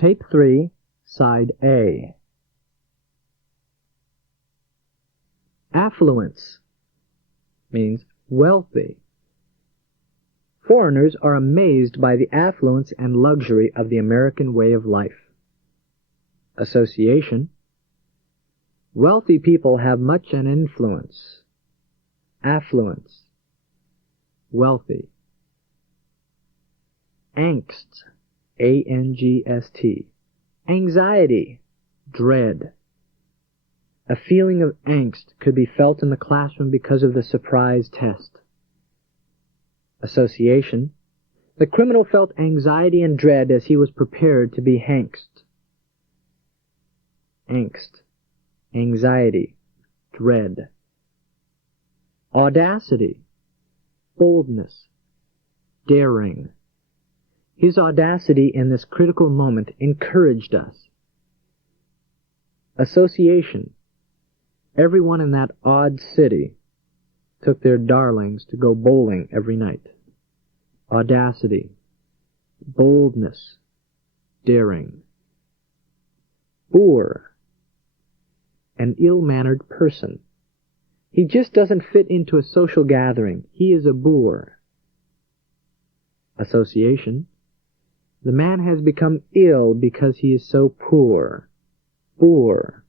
Tape 3, Side A. Affluence means wealthy. Foreigners are amazed by the affluence and luxury of the American way of life. Association. Wealthy people have much an influence. Affluence. Wealthy. Angst. A-N-G-S-T. Anxiety. Dread. A feeling of angst could be felt in the classroom because of the surprise test. Association. The criminal felt anxiety and dread as he was prepared to be hanged. Angst. Anxiety. Dread. Audacity. Boldness. Daring. His audacity in this critical moment encouraged us. Association. Everyone in that odd city took their darlings to go bowling every night. Audacity. Boldness. Daring. Boor. An ill-mannered person. He just doesn't fit into a social gathering. He is a boor. Association. The man has become ill because he is so poor. Boor.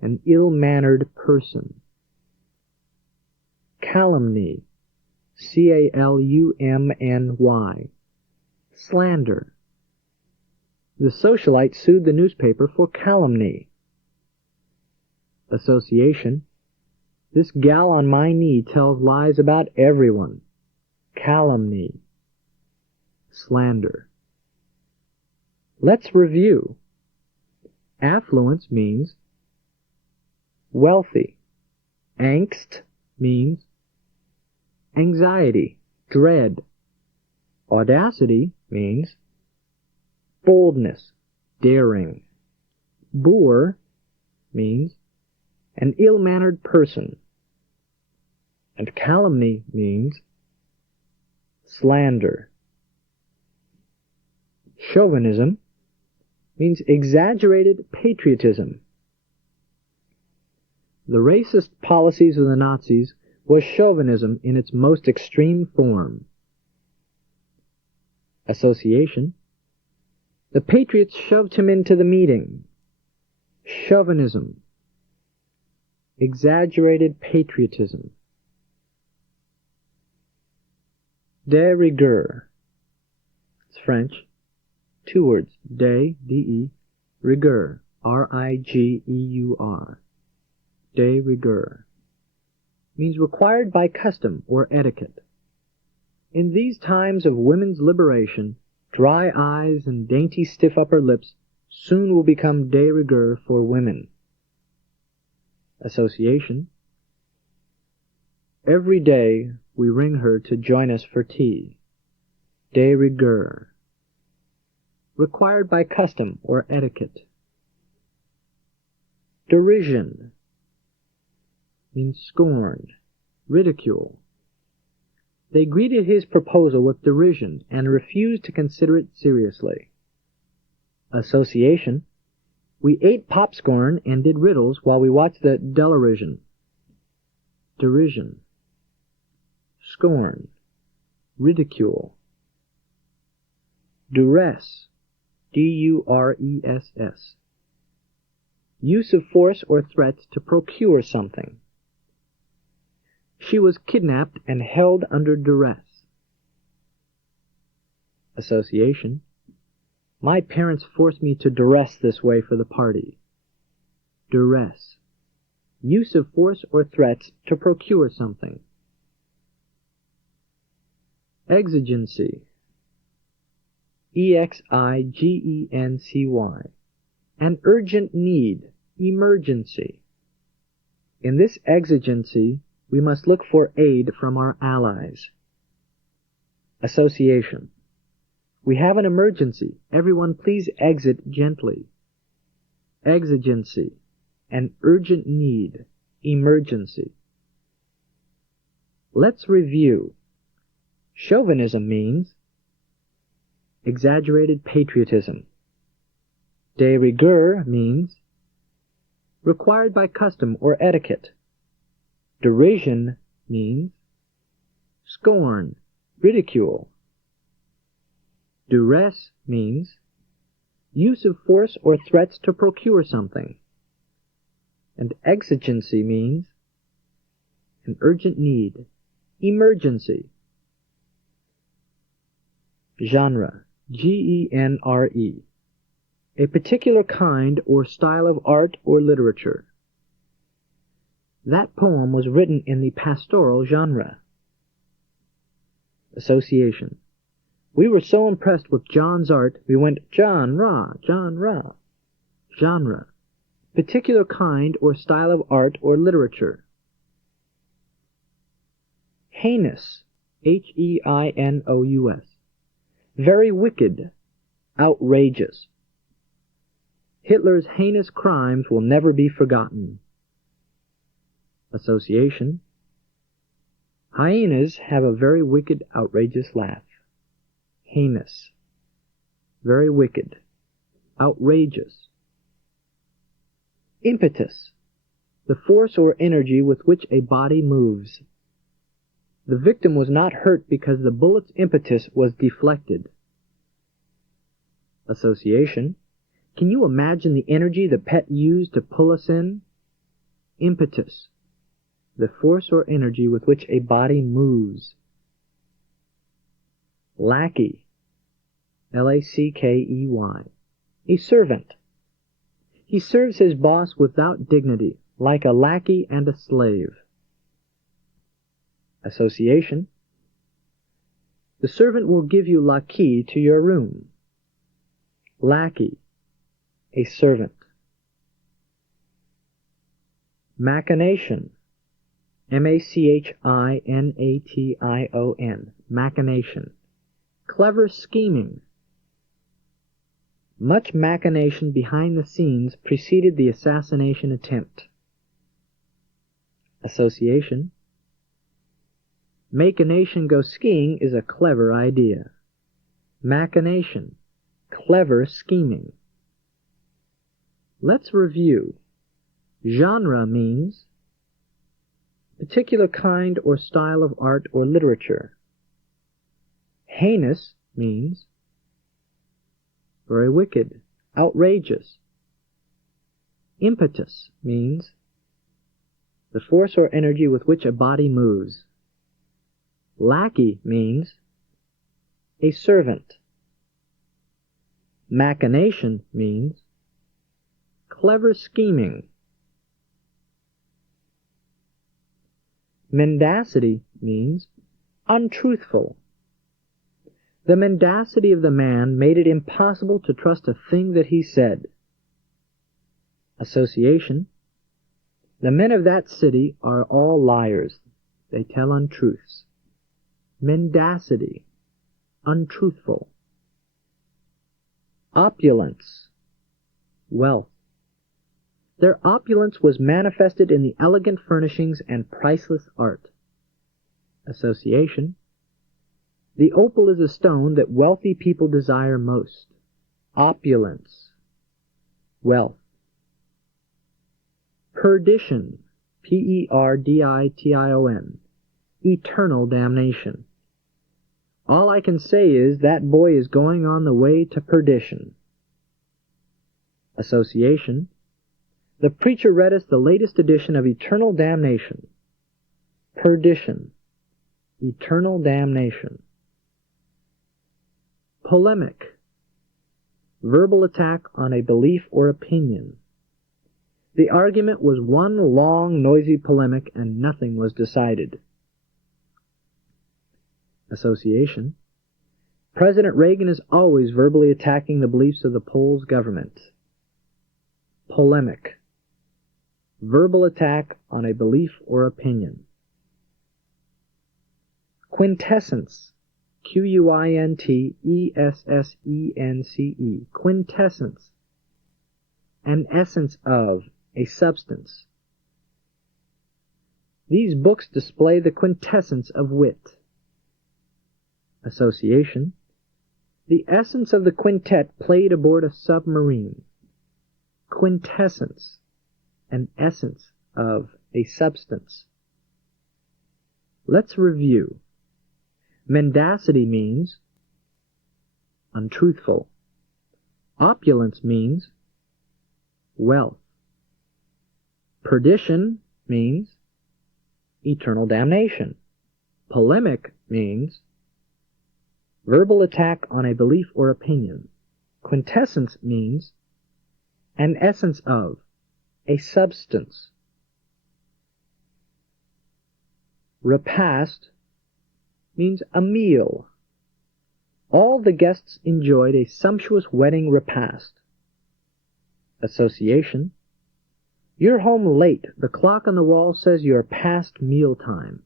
An ill-mannered person. Calumny. C-A-L-U-M-N-Y. Slander. The socialite sued the newspaper for calumny. Association. This gal on my knee tells lies about everyone. Calumny. Slander. Let's review. Affluence means wealthy. Angst means anxiety, dread. Audacity means boldness, daring. Boor means an ill-mannered person. And calumny means slander. Chauvinism means exaggerated patriotism. The racist policies of the Nazis was chauvinism in its most extreme form. Association. The patriots shoved him into the meeting. Chauvinism. Exaggerated patriotism. De rigueur. It's French. 2 words. De, D-E, rigueur, R-I-G-E-U-R. De rigueur. Means required by custom or etiquette. In these times of women's liberation, dry eyes and dainty stiff upper lips soon will become de rigueur for women. Association. Every day we ring her to join us for tea. De rigueur. Required by custom or etiquette. Derision. Means scorn, ridicule. They greeted his proposal with derision and refused to consider it seriously. Association. We ate popcorn and did riddles while we watched the derision. Derision. Scorn. Ridicule. Duress. D-U-R-E-S-S. Use of force or threats to procure something. She was kidnapped and held under duress. Association. My parents forced me to dress this way for the party. Duress. Use of force or threats to procure something. Exigency. E-X-I-G-E-N-C-Y. An urgent need, emergency. In this exigency, we must look for aid from our allies. Association. We have an emergency. Everyone please exit gently. Exigency. An urgent need, emergency. Let's review. Chauvinism means exaggerated patriotism. De rigueur means required by custom or etiquette. Derision means scorn, ridicule. Duress means use of force or threats to procure something. And exigency means an urgent need, emergency. Genre, G-E-N-R-E, a particular kind or style of art or literature. That poem was written in the pastoral genre. Association. We were so impressed with John's art, we went genre, genre. Genre. Particular kind or style of art or literature. Heinous. H-E-I-N-O-U-S. Very wicked. Outrageous. Hitler's heinous crimes will never be forgotten. Association. Hyenas have a very wicked, outrageous laugh. Heinous. Very wicked. Outrageous. Impetus. The force or energy with which a body moves. The victim was not hurt because the bullet's impetus was deflected. Association. Can you imagine the energy the pet used to pull us in? Impetus. The force or energy with which a body moves. Lackey. L-A-C-K-E-Y. A servant. He serves his boss without dignity, like a lackey and a slave. Association. The servant will give you la key to your room. Lackey. A servant. Machination. M-A-C-H-I-N-A-T-I-O-N. Machination. Clever scheming. Much machination behind the scenes preceded the assassination attempt. Association. Make a nation go skiing is a clever idea. Machination. Clever scheming. Let's review. Genre means particular kind or style of art or literature. Heinous means very wicked, outrageous. Impetus means the force or energy with which a body moves. Lackey means a servant. Machination means clever scheming. Mendacity means untruthful. The mendacity of the man made it impossible to trust a thing that he said. Association. The men of that city are all liars. They tell untruths. Mendacity. Untruthful. Opulence. Wealth. Their opulence was manifested in the elegant furnishings and priceless art. Association. The opal is a stone that wealthy people desire most. Opulence. Wealth. Perdition. P-E-R-D-I-T-I-O-N. Eternal damnation. All I can say is that boy is going on the way to perdition. Association. The preacher read us the latest edition of Eternal Damnation. Perdition. Eternal damnation. Polemic. Verbal attack on a belief or opinion. The argument was one long, noisy polemic, and nothing was decided. Association. President Reagan is always verbally attacking the beliefs of the Poles government. Polemic. Verbal attack on a belief or opinion. Quintessence. Q-U-I-N-T-E-S-S-E-N-C-E. Quintessence. An essence of, a substance. These books display the quintessence of wit. Association. The essence of the quintet played aboard a submarine. quintessence, an essence of a substance. Let's review. Mendacity means untruthful. Opulence means wealth. Perdition means eternal damnation. Polemic means verbal attack on a belief or opinion. Quintessence means an essence of, a substance. Repast means a meal. All the guests enjoyed a sumptuous wedding repast. Association. You're home late. The clock on the wall says you're past mealtime.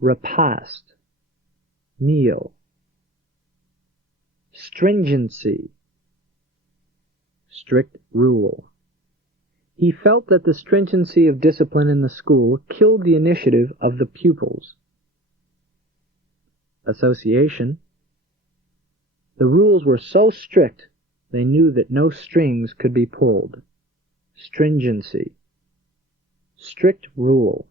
Repast. Meal. Stringency. Strict rule. He felt that the stringency of discipline in the school killed the initiative of the pupils. Association. The rules were so strict they knew that no strings could be pulled. Stringency. Strict rule.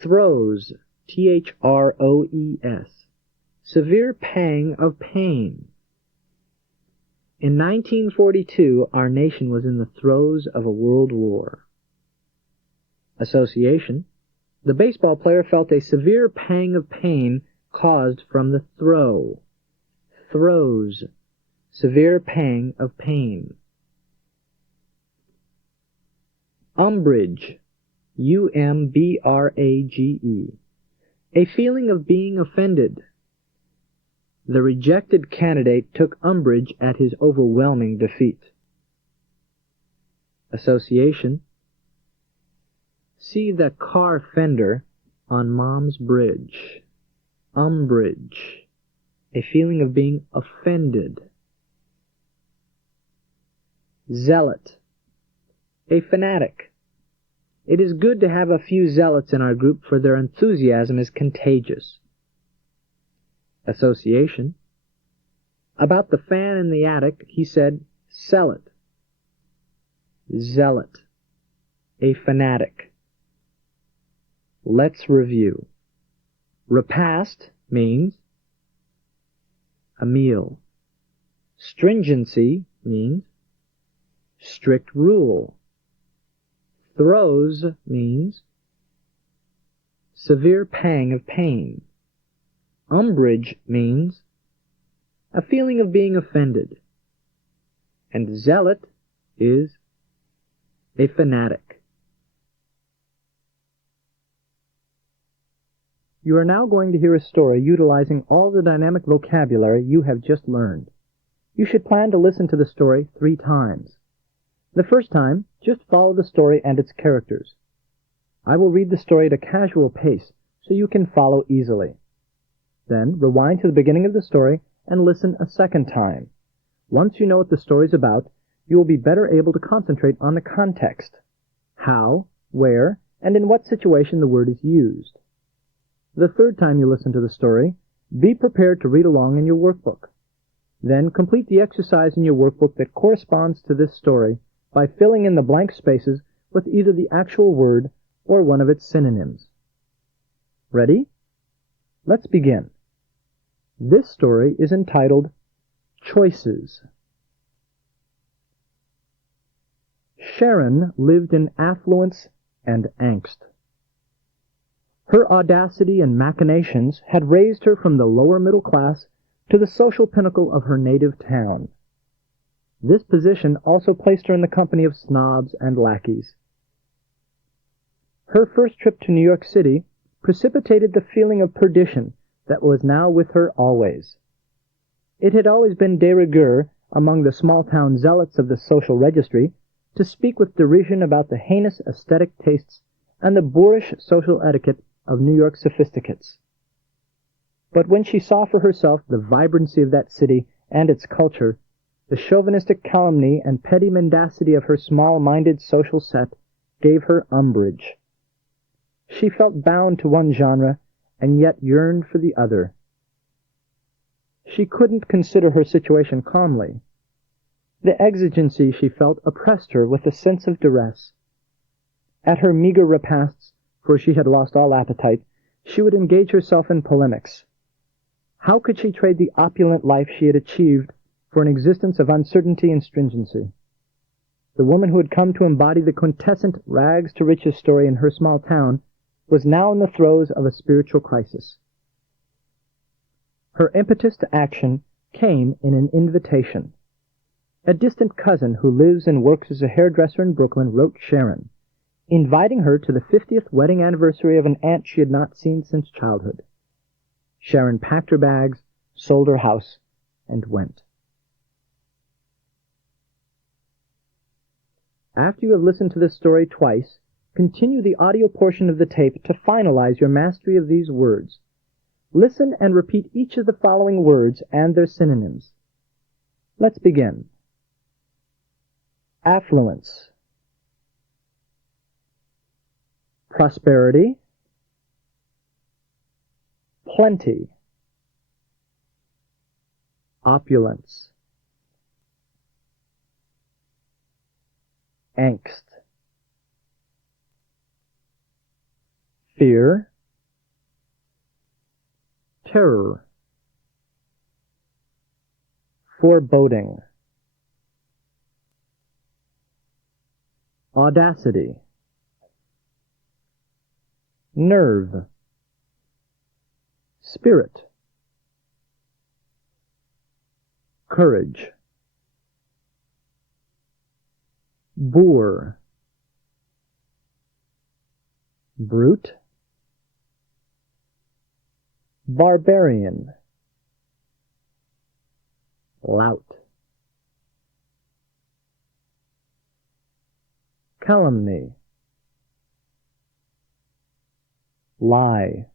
Throes. Throes. Severe pang of pain. In 1942, our nation was in the throes of a world war. Association. The baseball player felt a severe pang of pain caused from the throw. Throes. Severe pang of pain. Umbrage. Umbrage. A feeling of being offended. The rejected candidate took umbrage at his overwhelming defeat. Association. See the car fender on Mom's bridge. Umbrage. A feeling of being offended. Zealot. A fanatic. It is good to have a few zealots in our group, for their enthusiasm is contagious. Association. About the fan in the attic, he said, sell it. Zealot. A fanatic. Let's review. Repast means a meal. Stringency means strict rule. Throes means severe pang of pain. Umbrage means a feeling of being offended. And zealot is a fanatic. You are now going to hear a story utilizing all the dynamic vocabulary you have just learned. You should plan to listen to the story 3 times. The first time, just follow the story and its characters. I will read the story at a casual pace so you can follow easily. Then rewind to the beginning of the story and listen a second time. Once you know what the story is about, you will be better able to concentrate on the context, how, where, and in what situation the word is used. The third time you listen to the story, be prepared to read along in your workbook. Then complete the exercise in your workbook that corresponds to this story by filling in the blank spaces with either the actual word or one of its synonyms. Ready? Let's begin. This story is entitled Choices. Sharon lived in affluence and angst. Her audacity and machinations had raised her from the lower middle class to the social pinnacle of her native town. This position also placed her in the company of snobs and lackeys. Her first trip to New York City precipitated the feeling of perdition that was now with her always. It had always been de rigueur among the small-town zealots of the social registry to speak with derision about the heinous aesthetic tastes and the boorish social etiquette of New York sophisticates. But when she saw for herself the vibrancy of that city and its culture, the chauvinistic calumny and petty mendacity of her small-minded social set gave her umbrage. She felt bound to one genre and yet yearned for the other. She couldn't consider her situation calmly. The exigency she felt oppressed her with a sense of duress. At her meager repasts, for she had lost all appetite, she would engage herself in polemics. How could she trade the opulent life she had achieved for an existence of uncertainty and stringency? The woman who had come to embody the quintessent rags to riches story in her small town was now in the throes of a spiritual crisis. Her impetus to action came in an invitation. A distant cousin who lives and works as a hairdresser in Brooklyn wrote Sharon, inviting her to the 50th wedding anniversary of an aunt she had not seen since childhood. Sharon packed her bags, sold her house, and went. After you have listened to this story twice, continue the audio portion of the tape to finalize your mastery of these words. Listen and repeat each of the following words and their synonyms. Let's begin. Affluence, prosperity, plenty, opulence, angst, fear, terror, foreboding, audacity, nerve, spirit, courage, boor, brute, barbarian, lout, calumny, lie,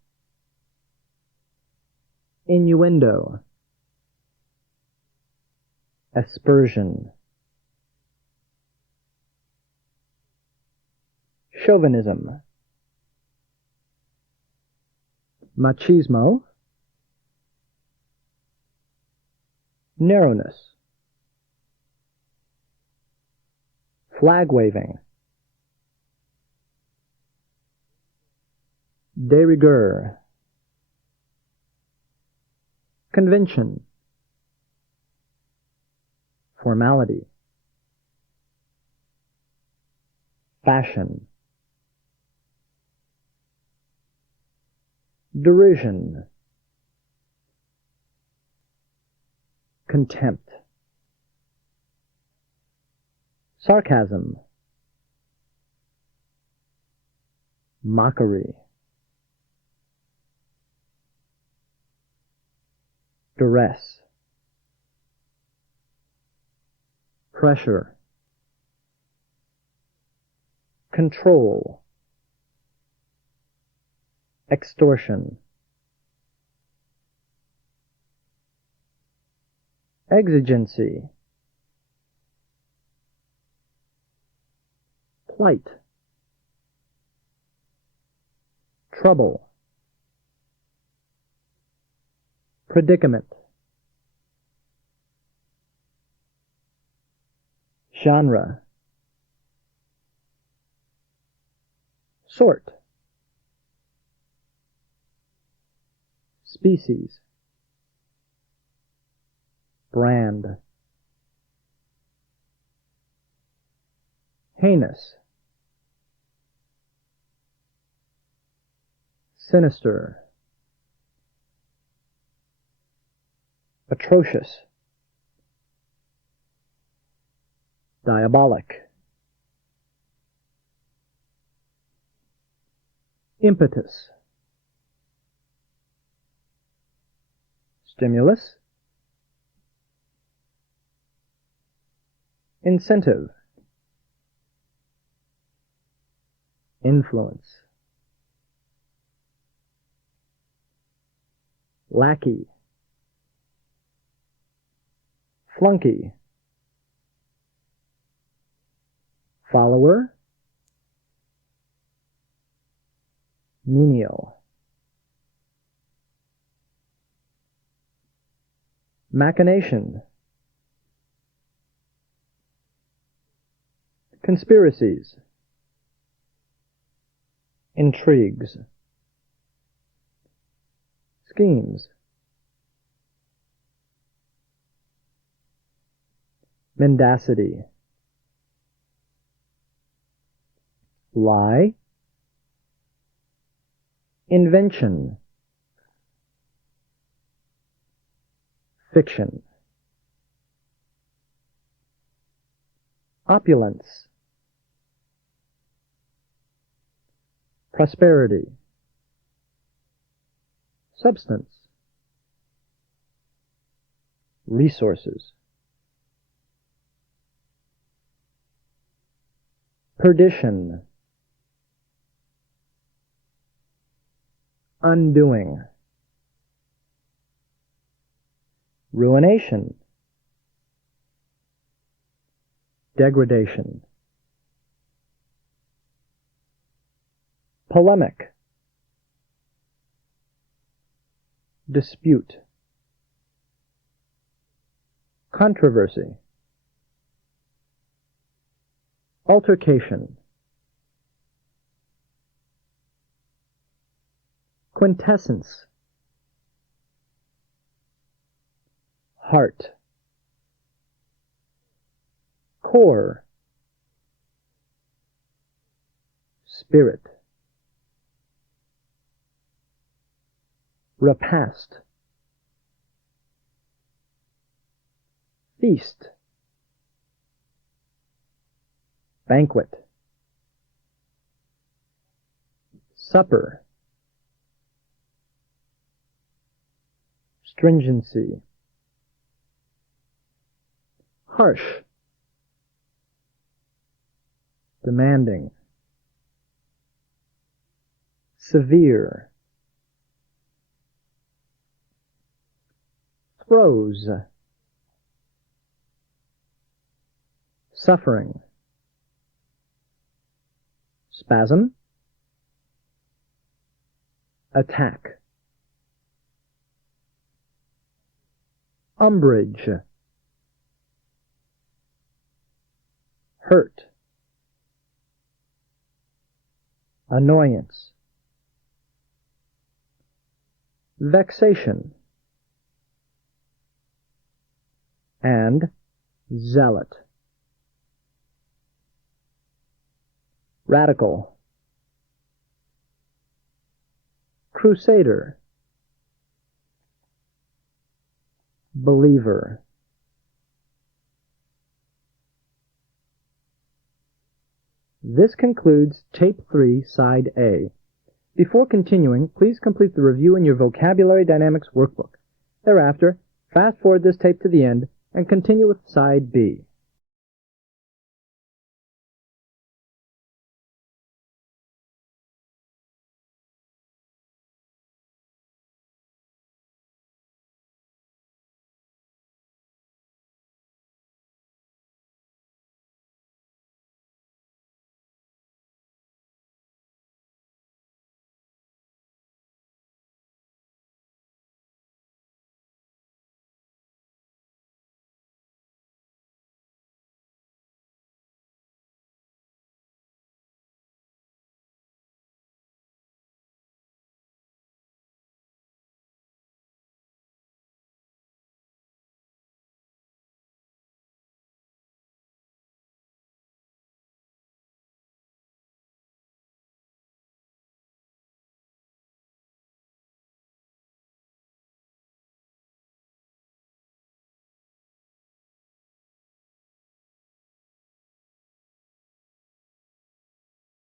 innuendo, aspersion, chauvinism, machismo, narrowness, flag waving, de rigueur, convention, formality, fashion, derision, contempt, sarcasm, mockery, duress, pressure, control, extortion, exigency, plight, trouble, predicament, genre, sort, species, brand, heinous, sinister, atrocious, diabolic, impetus, stimulus, incentive, influence, lackey, flunky, follower, menial, machination, conspiracies, intrigues, schemes, mendacity, lie, invention, fiction, opulence, prosperity, substance, resources, perdition, undoing, ruination, degradation, polemic, dispute, controversy, altercation, quintessence, heart, core, spirit, repast, feast, banquet, supper, stringency, harsh, demanding, severe, throes, suffering, spasm, attack, umbrage, hurt, annoyance, vexation, and zealot. Radical, crusader, believer. This concludes Tape 3, Side A. Before continuing, please complete the review in your Vocabulary Dynamics workbook. Thereafter, fast-forward this tape to the end and continue with Side B.